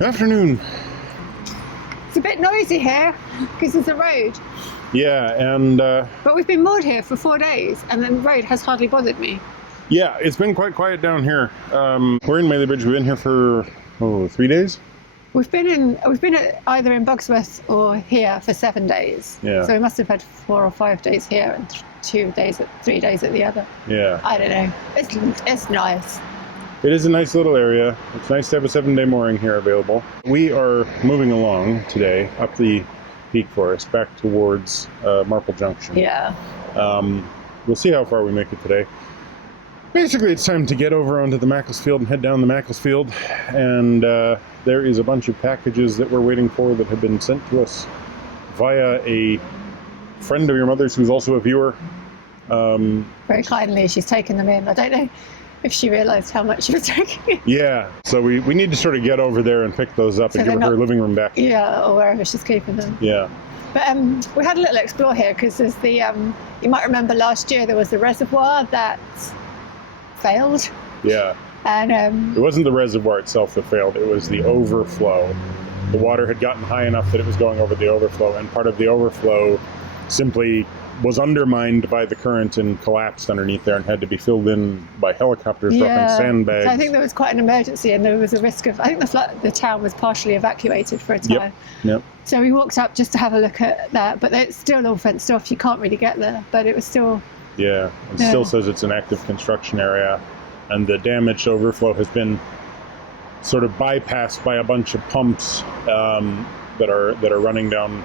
Afternoon. It's a bit noisy here because there's a road. Yeah, and But we've been moored here for 4 days and the road has hardly bothered me. yeah, it's been quite quiet down here. We're in Whaley Bridge. We've been here for 3 days. We've been either in Bugsworth or here for 7 days. Yeah. So we must have had 4 or 5 days here and 3 days at the other. Yeah. I don't know. It's nice. It is a nice little area. It's nice to have a 7-day mooring here available. We are moving along today up the Peak Forest back towards Marple Junction. Yeah. We'll see how far we make it today. Basically, it's time to get over onto the Macclesfield and head down the Macclesfield. And there is a bunch of packages that we're waiting for that have been sent to us via a friend of your mother's who's also a viewer. Very kindly, she's taken them in. I don't know if she realised how much she was taking. Yeah, so we need to sort of get over there and pick those up and give her living room back. Yeah, or wherever she's keeping them. Yeah. But we had a little explore here because there's the, you might remember last year there was the reservoir that failed. Yeah. And it wasn't the reservoir itself that failed, it was the overflow. The water had gotten high enough that it was going over the overflow, and part of the overflow simply was undermined by the current and collapsed underneath there and had to be filled in by helicopters dropping sandbags. So I think there was quite an emergency and there was a risk of, I think the town was partially evacuated for a time. Yep. So we walked up just to have a look at that, but it's still all fenced off. You can't really get there, but it was still... Yeah, it still says it's an active construction area, and the damaged overflow has been sort of bypassed by a bunch of pumps that are running down,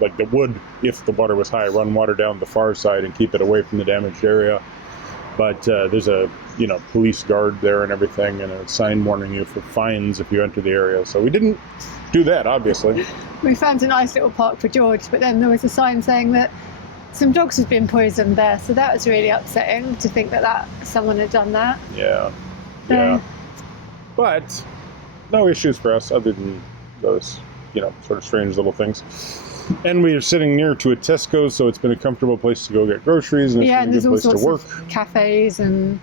like the wood, if the water was high, run water down the far side and keep it away from the damaged area. But there's a police guard there and everything, and a sign warning you for fines if you enter the area. So we didn't do that, obviously. We found a nice little park for George, but then there was a sign saying that some dogs had been poisoned there, so that was really upsetting to think that someone had done that. Yeah. Yeah. But no issues for us other than those, sort of strange little things. And we are sitting near to a Tesco, so it's been a comfortable place to go get groceries, and it's been a good place to work. Of cafes and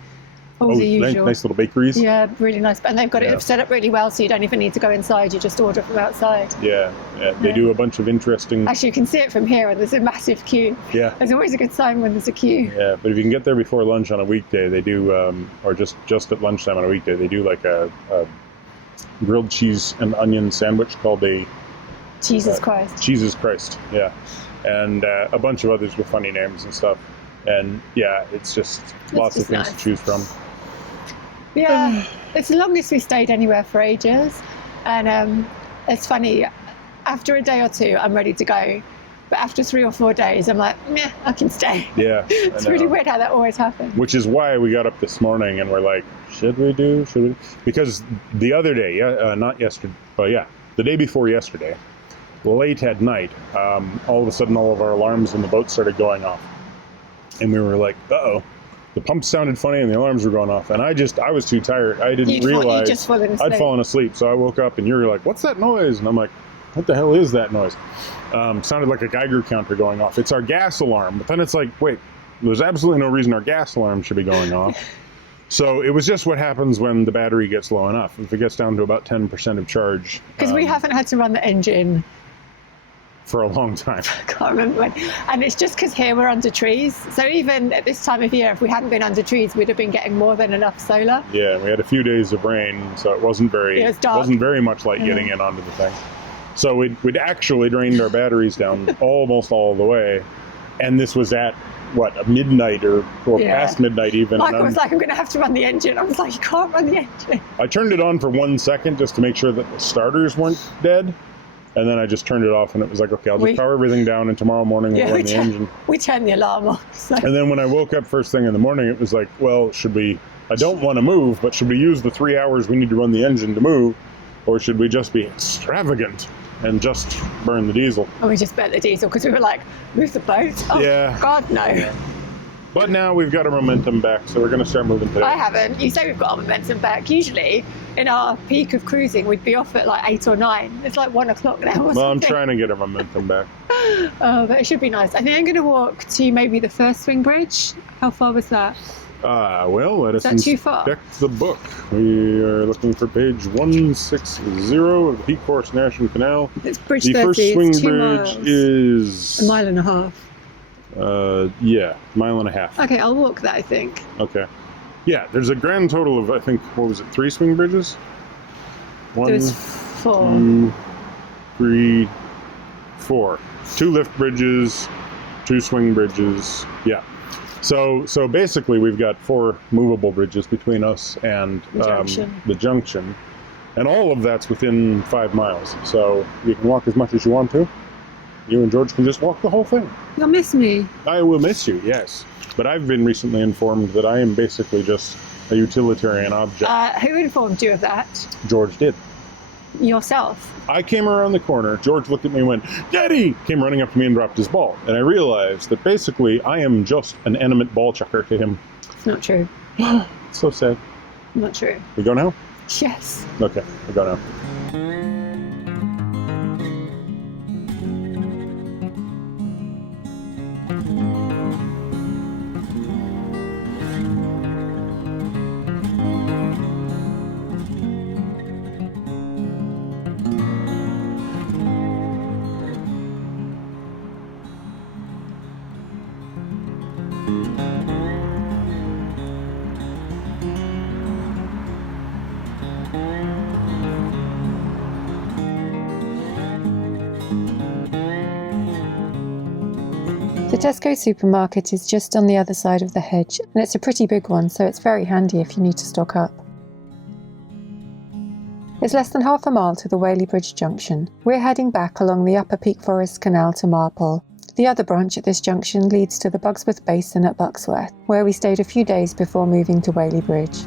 all the usual. Nice little bakeries. Yeah, really nice. And they've got it set up really well, so you don't even need to go inside. You just order from outside. Yeah. They do a bunch of interesting... Actually, you can see it from here, and there's a massive queue. Yeah. There's always a good sign when there's a queue. Yeah, but if you can get there before lunch on a weekday, they do, or just at lunchtime on a weekday, they do like a grilled cheese and onion sandwich called a... Jesus Christ. Jesus Christ, yeah. And a bunch of others with funny names and stuff. And yeah, it's just lots of things to choose from. Yeah, it's the longest we stayed anywhere for ages. And it's funny, after a day or two, I'm ready to go. But after 3 or 4 days, I'm like, meh, I can stay. Yeah. It's really weird how that always happens. Which is why we got up this morning and we're like, should we? Because the other day, not yesterday, but yeah, the day before yesterday, late at night, all of a sudden all of our alarms in the boat started going off. And we were like, uh-oh. The pumps sounded funny and the alarms were going off. And I was too tired. I didn't realize I'd fallen asleep. So I woke up and you were like, what's that noise? And I'm like, what the hell is that noise? Sounded like a Geiger counter going off. It's our gas alarm. But then it's like, wait, there's absolutely no reason our gas alarm should be going off. So it was just what happens when the battery gets low enough. If it gets down to about 10% of charge. Because we haven't had to run the engine for a long time. I can't remember when. And it's just because here we're under trees. So even at this time of year, if we hadn't been under trees, we'd have been getting more than enough solar. Yeah, we had a few days of rain, so it wasn't very much light getting in onto the thing. So we'd actually drained our batteries down almost all the way. And this was at, midnight or past midnight even. Michael was like, I'm going to have to run the engine. I was like, you can't run the engine. I turned it on for 1 second just to make sure that the starters weren't dead. And then I just turned it off and it was like, okay, I'll just power everything down and tomorrow morning we'll run the engine. We turned the alarm off. So. And then when I woke up first thing in the morning, it was like, well, I don't want to move, but should we use the 3 hours we need to run the engine to move? Or should we just be extravagant and just burn the diesel? And we just burnt the diesel because we were like, move the boat? Oh, yeah. God, no. Yeah. But now we've got our momentum back, so we're going to start moving today. I haven't. You say we've got our momentum back. Usually, in our peak of cruising, we'd be off at like 8 or 9. It's like 1 o'clock now or something. I'm trying to get our momentum back. But it should be nice. I think I'm going to walk to maybe the first swing bridge. How far was that? Well, let us that too far? inspect the book. We are looking for page 160 of the Peak Forest National Canal. It's Bridge The 30. first swing it's 2 bridge miles. is... A mile and a half. Yeah, mile and a half. Okay, I'll walk that, I think. Okay. Yeah, there's a grand total of, I think, what was it, 3 swing bridges? One, There was 4. 2, 3, 4. 2 lift bridges, 2 swing bridges. Yeah. So basically, we've got 4 movable bridges between us and the junction, and all of that's within 5 miles. So you can walk as much as you want to. You and George can just walk the whole thing. You'll miss me. I will miss you, yes. But I've been recently informed that I am basically just a utilitarian object. Who informed you of that? George did. Yourself. I came around the corner, George looked at me and went, "Daddy!" Came running up to me and dropped his ball. And I realized that basically I am just an animate ball chucker to him. It's not true. It's so sad. Not true. We go now? Yes. Okay, we go now. The Tesco supermarket is just on the other side of the hedge, and it's a pretty big one, so it's very handy if you need to stock up. It's less than half a mile to the Whaley Bridge junction. We're heading back along the upper Peak Forest Canal to Marple. The other branch at this junction leads to the Bugsworth Basin at Bucksworth, where we stayed a few days before moving to Whaley Bridge.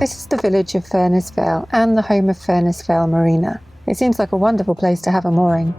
This is the village of Furness Vale and the home of Furness Vale Marina. It seems like a wonderful place to have a mooring.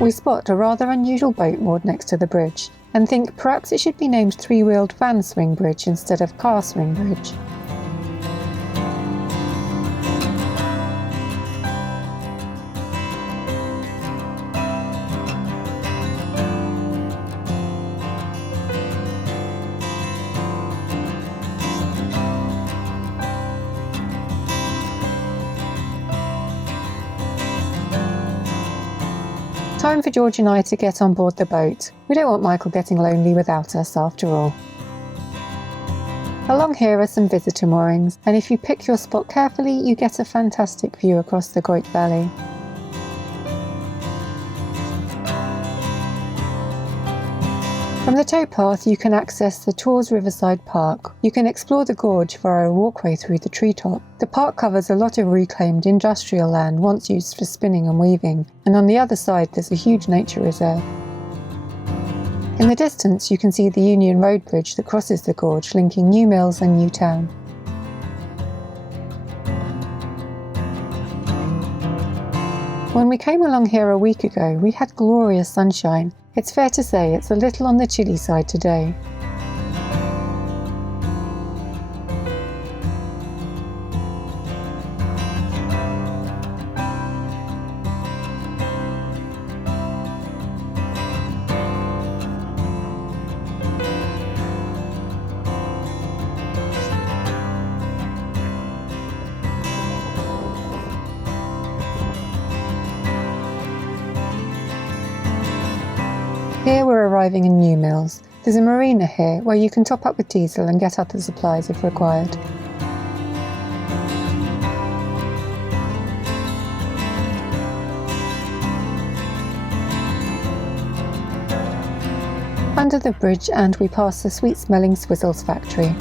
We spot a rather unusual boat moored next to the bridge and think perhaps it should be named Three-Wheeled Van Swing Bridge instead of Car Swing Bridge. Time for George and I to get on board the boat. We don't want Michael getting lonely without us after all. Along here are some visitor moorings, and if you pick your spot carefully, you get a fantastic view across the Goyt Valley. From the towpath you can access the Tors Riverside Park. You can explore the gorge via a walkway through the treetop. The park covers a lot of reclaimed industrial land once used for spinning and weaving, and on the other side there's a huge nature reserve. In the distance you can see the Union Road Bridge that crosses the gorge, linking New Mills and Newtown. When we came along here a week ago, we had glorious sunshine. It's fair to say it's a little on the chilly side today. Here we're arriving in New Mills. There's a marina here where you can top up with diesel and get other supplies if required. Under the bridge and we pass the sweet-smelling Swizzles factory.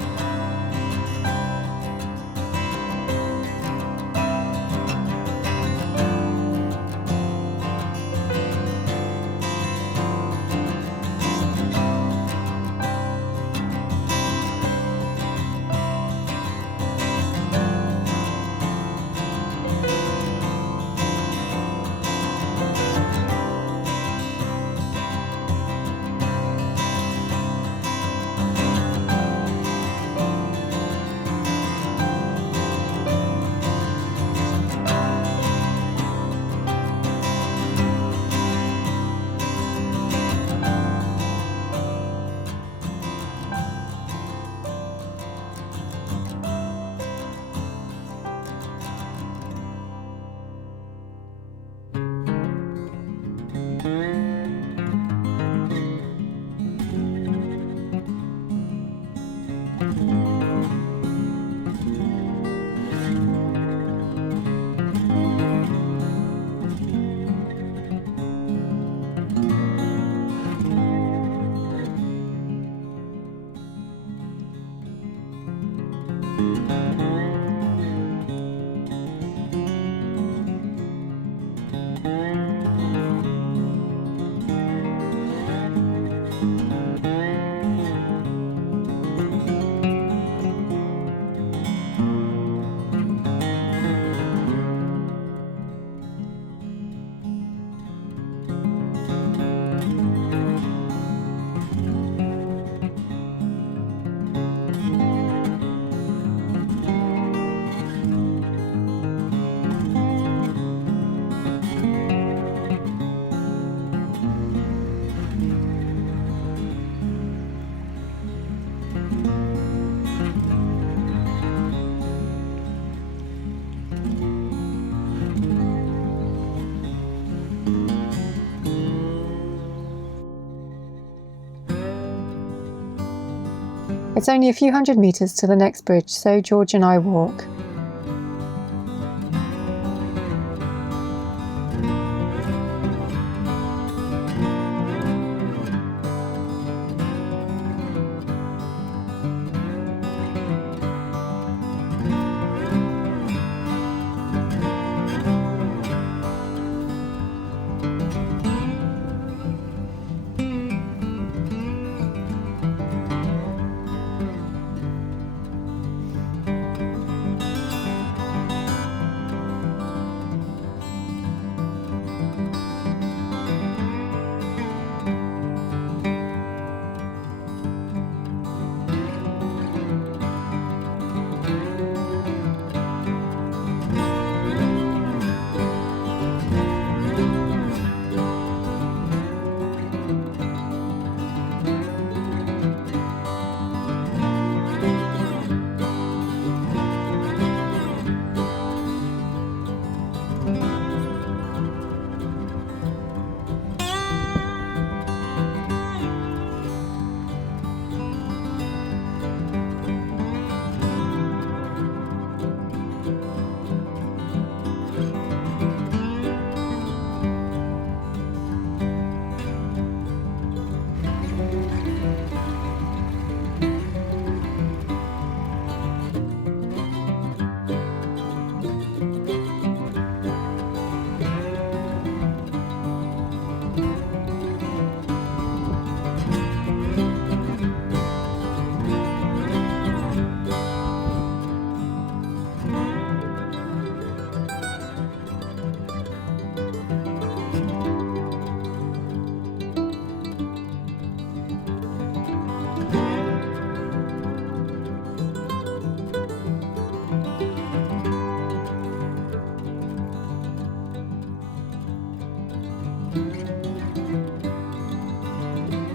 It's only a few hundred metres to the next bridge, so George and I walk.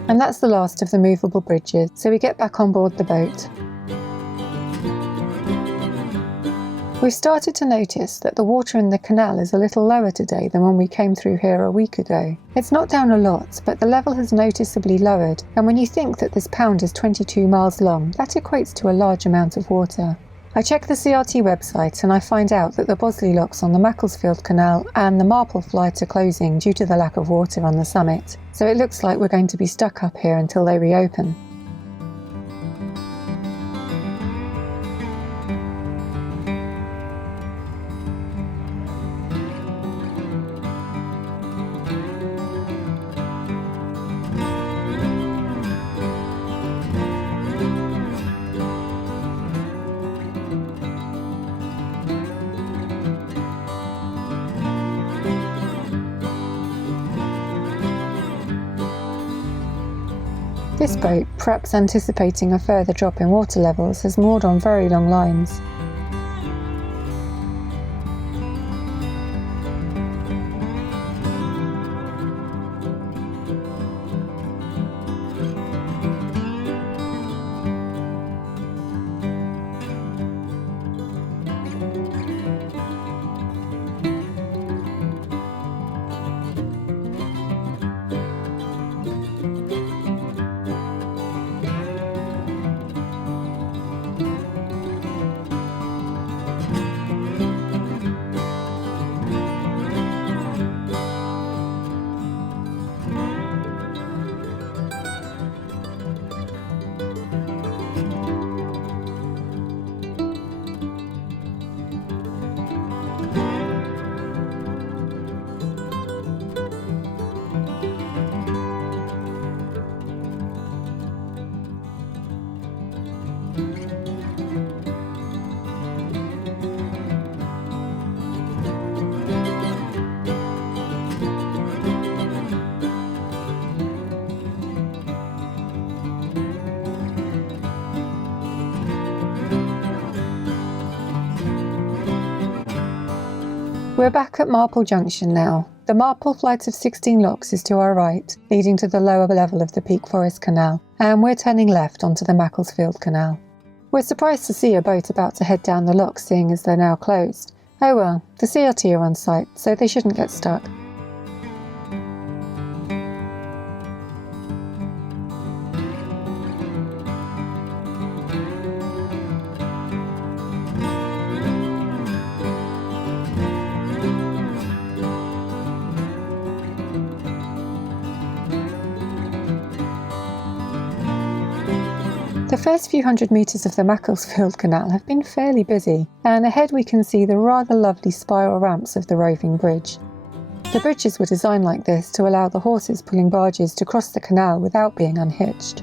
And that's the last of the movable bridges, so we get back on board the boat. We've started to notice that the water in the canal is a little lower today than when we came through here a week ago. It's not down a lot, but the level has noticeably lowered, and when you think that this pound is 22 miles long, that equates to a large amount of water. I check the CRT website and I find out that the Bosley locks on the Macclesfield Canal and the Marple flight are closing due to the lack of water on the summit, so it looks like we're going to be stuck up here until they reopen. This boat, perhaps anticipating a further drop in water levels, has moored on very long lines. We're back at Marple Junction now. The Marple flight of 16 locks is to our right, leading to the lower level of the Peak Forest Canal, and we're turning left onto the Macclesfield Canal. We're surprised to see a boat about to head down the locks, seeing as they're now closed. Oh well, the CRT are on site, so they shouldn't get stuck. The first few hundred metres of the Macclesfield Canal have been fairly busy, and ahead we can see the rather lovely spiral ramps of the roving bridge. The bridges were designed like this to allow the horses pulling barges to cross the canal without being unhitched.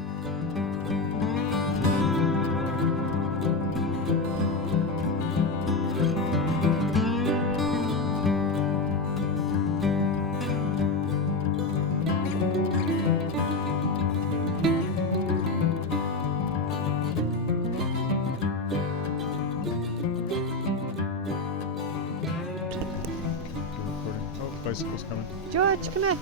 Bicycle's coming. George, come here.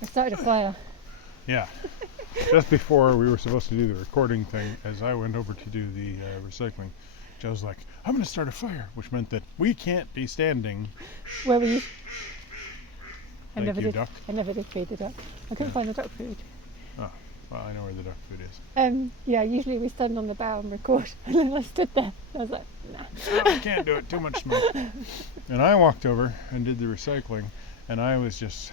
I started a fire. Yeah. Just before we were supposed to do the recording thing, as I went over to do the recycling, Joe's like, I'm going to start a fire, which meant that we can't be standing. Where were you? I Thank you, duck. I never did feed the duck. I couldn't find the duck food. Oh, well, I know where the duck food is. Yeah, usually we stand on the bow and record, and then I stood there. I was like, nah. Oh, I can't do it, too much smoke. And I walked over and did the recycling, and I was just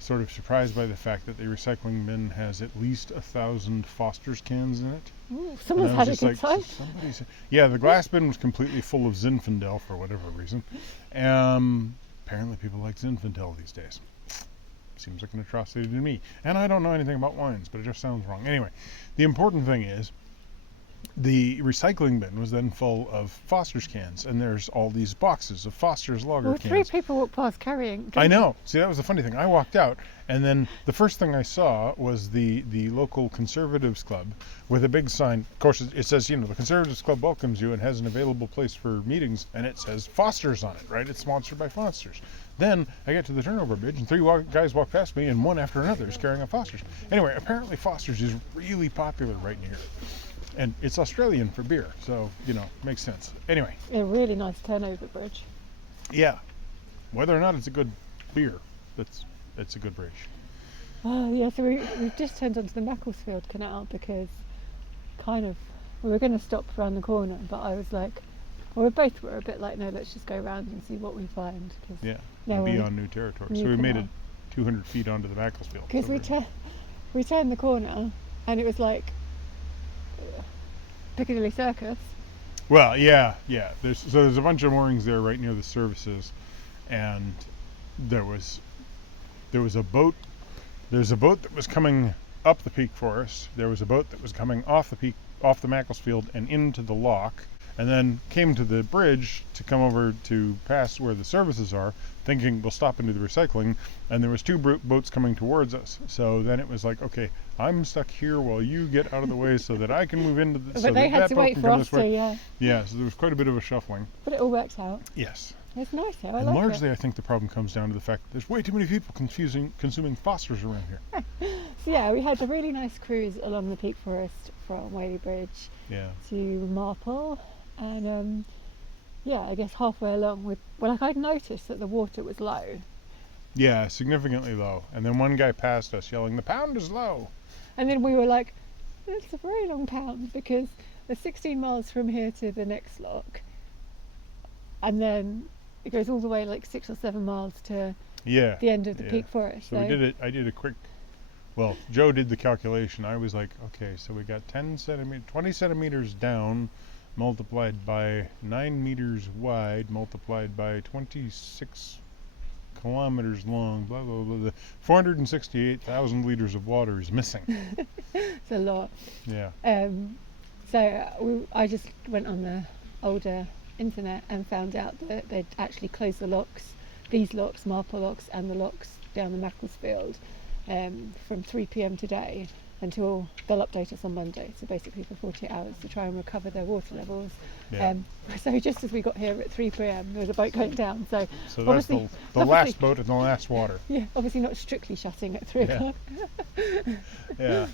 sort of surprised by the fact that the recycling bin has at least 1,000 Foster's cans in it. Ooh, someone's had a good time. Yeah, the glass bin was completely full of Zinfandel for whatever reason. Apparently people like Zinfandel these days. Seems like an atrocity to me. And I don't know anything about wines, but it just sounds wrong. Anyway, the important thing is the recycling bin was then full of Foster's cans, and there's all these boxes of Foster's lager Well, cans. 3 people walked past carrying. I know. See, that was the funny thing. I walked out, and then the first thing I saw was the local Conservatives Club with a big sign. Of course, it says, the Conservatives Club welcomes you and has an available place for meetings, and it says Foster's on it, right? It's sponsored by Foster's. Then I get to the turnover bridge, and 3 guys walk past me, and one after another is carrying a Foster's. Anyway, apparently Foster's is really popular right here. And it's Australian for beer, so, makes sense. Anyway. A really nice turnover bridge. Yeah. Whether or not it's a good beer, it's a good bridge. Oh, yeah, so we've just turned onto the Macclesfield Canal because we were going to stop around the corner, but I was like, well, we both were a bit like, no, let's just go around and see what we find. Yeah, be on new territory. So we made it 200 feet onto the Macclesfield. Because we turned the corner and it was like Piccadilly Circus. Well, yeah. There's a bunch of moorings there right near the services, and there was a boat. There's a boat that was coming up the Peak Forest. There was a boat that was coming off the Macclesfield and into the lock, and then came to the bridge to come over to pass where the services are, thinking we'll stop and do the recycling, and there was 2 boats coming towards us. So then it was like, okay, I'm stuck here while you get out of the way so that I can move into the. But so they had that to boat wait can for come us this way. to, yeah. Yeah, so there was quite a bit of a shuffling. But it all worked out. Yes. It's nice though. I And like largely, it. I think the problem comes down to the fact that there's way too many people consuming Fosters around here. So yeah, we had a really nice cruise along the Peak Forest from Whaley Bridge to Marple, and I guess halfway along I'd noticed that the water was low. Yeah, significantly low. And then one guy passed us yelling, "The pound is low." And then we were like, it's a very long pound because there's 16 miles from here to the next lock, and then it goes all the way like 6 or 7 miles to the end of the Peak Forest. So we did it. I did a quick. Well, Joe did the calculation. I was like, okay, so we got 20 centimeters down, multiplied by 9 meters wide, multiplied by 26 kilometers long, blah, blah, blah, blah. 468,000 liters of water is missing. It's a lot. Yeah. I just went on the older internet and found out that they'd actually closed the locks, these locks, Marple locks, and the locks down the Macclesfield from 3 p.m. today until they'll update us on Monday. So basically for 48 hours to try and recover their water levels. Yeah. So just as we got here at 3 p.m. there was a boat going down. So that's the last boat in the last water. Yeah, obviously not strictly shutting at 3 o'clock. Yeah.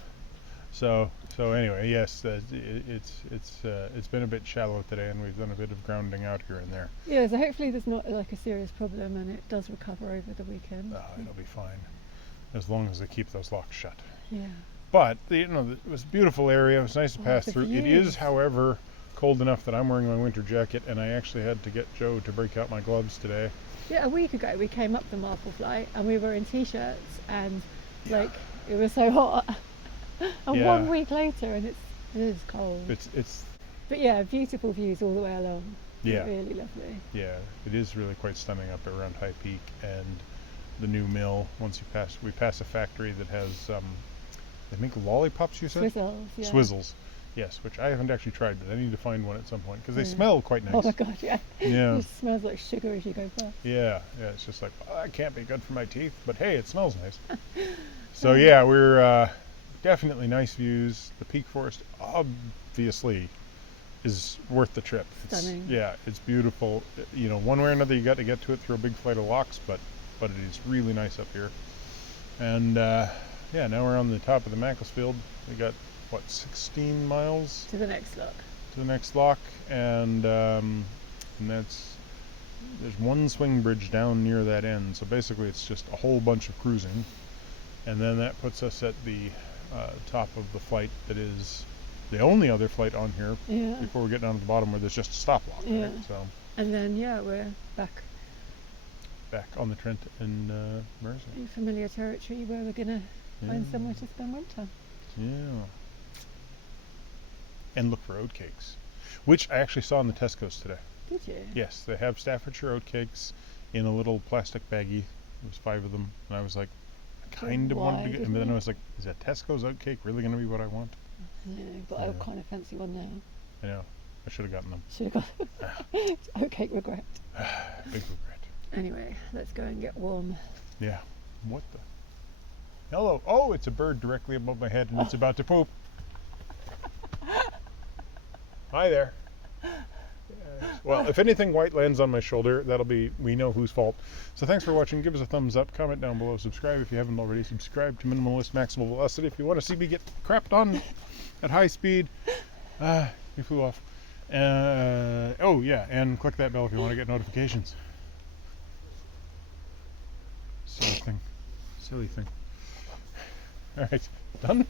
So anyway, yes, it's been a bit shallow today, and we've done a bit of grounding out here and there. Yeah, so hopefully there's not like a serious problem and it does recover over the weekend. It'll be fine, as long as they keep those locks shut. Yeah. But it was a beautiful area. It was nice to pass through. It is, however, cold enough that I'm wearing my winter jacket, and I actually had to get Joe to break out my gloves today. Yeah, a week ago we came up the Marple flight and we were in t-shirts and it was so hot. And 1 week later and it is cold. But yeah, beautiful views all the way along. Yeah. Really lovely. Yeah, it is really quite stunning up around High Peak, and the new mill. Once we pass a factory that has they make lollipops, you said? Swizzles, yeah. Swizzles, yes, which I haven't actually tried, but I need to find one at some point because they smell quite nice. Oh my god, yeah. Yeah. It just smells like sugar as you go past. Yeah, it's just like, well, that can't be good for my teeth, but hey, it smells nice. So yeah, we're definitely nice views. The Peak Forest obviously is worth the trip. Stunning. It's beautiful. One way or another you got to get to it through a big flight of locks, but it is really nice up here. And now we're on the top of the Macclesfield. We got 16 miles to the next lock. And there's one swing bridge down near that end. So basically, it's just a whole bunch of cruising, and then that puts us at the top of the flight that is the only other flight on here before we get down to the bottom where there's just a stop lock. Yeah. Right? So. And then we're back On the Trent and Mersey. in familiar territory where we're gonna find somewhere to spend winter. Yeah. And look for oatcakes, which I actually saw in the Tesco's today. Did you? Yes, they have Staffordshire oatcakes in a little plastic baggie. There was 5 of them, and I was like, I kind of wanted to get them, but then I was like, is a Tesco's oatcake really going to be what I want? No, but I kind of fancy one now. I know. I should have gotten them. Should have got. Okay, regret. Big regret. Anyway, let's go and get warm. Yeah. What the? Hello. Oh, it's a bird directly above my head and it's about to poop. Hi there. Well, if anything white lands on my shoulder, we know whose fault. So thanks for watching. Give us a thumbs up, comment down below, subscribe if you haven't already. Subscribe to Minimalist Maximal Velocity if you want to see me get crapped on at high speed. He flew off. Oh yeah, and click that bell if you want to get notifications. Silly thing. All right, done.